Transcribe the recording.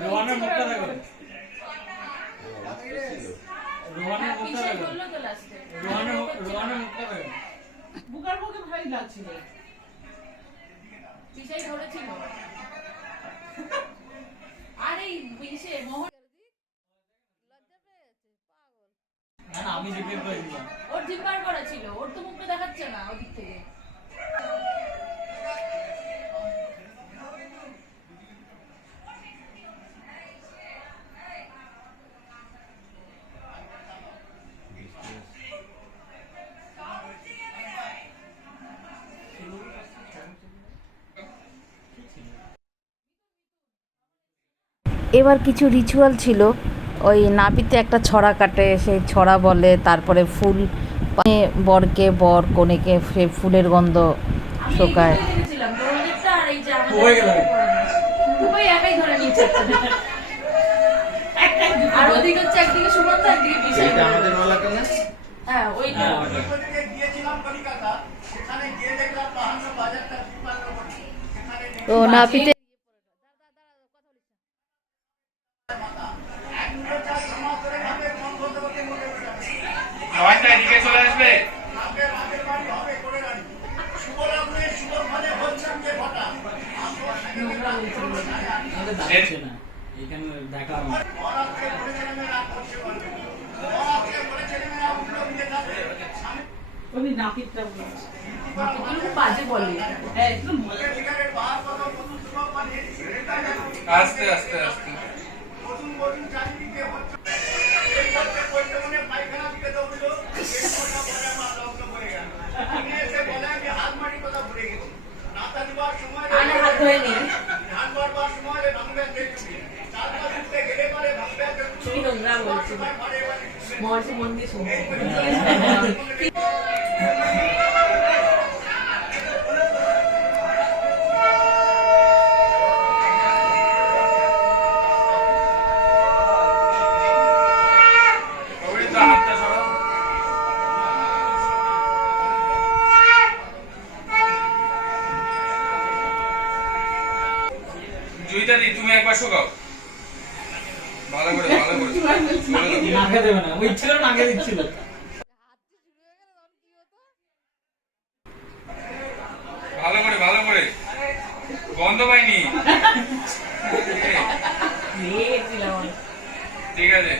রোহানের মুখটা দেখো। রোহানের মুখটা দেখো। রোহানের রোহানের মুখটা দেখো। বুকার পক্ষে ভারী লাগছিল। পিছাই ধরেছিল আরে ইসে মোহন আমি জিজ্ঞেস করে দিলাম ওর জিপ বার করা ছিল। ওর তো মুখটা দেখাচ্ছে না ওদিক থেকে। এবার কিছু রিচুয়াল ছিল। ওই নাপিতে একটা ছড়া কাটে সেই ছড়া বলে তারপরে ফুল বরকে বর কনেকে সেই ফুলের গন্ধ শোকায়। আর ওদিক হচ্ছে একদিকে সুমন্ত একদিকে আমাদের মালাটা না হ্যাঁ ওইটা। তো নাপিতে এদিকে চলে আসবে। আমাদের দেখাচ্ছে না। এখানে দেখা হবে। নাপিতটা বলছে। বাজে বলে? হ্যাঁ একদম। আস্তে আস্তে আস্তে। আরে হাত ধরে নি কি নোংরা বলছি মহর্ষি মন জুইতা দি তুমি একবার শোকাও। ভালো করে ভালো করে। নাকে দেবে না ওই ছিল নাকে দিচ্ছিল। ভালো করে ভালো করে। গন্ধ পাইনি। ঠিক আছে।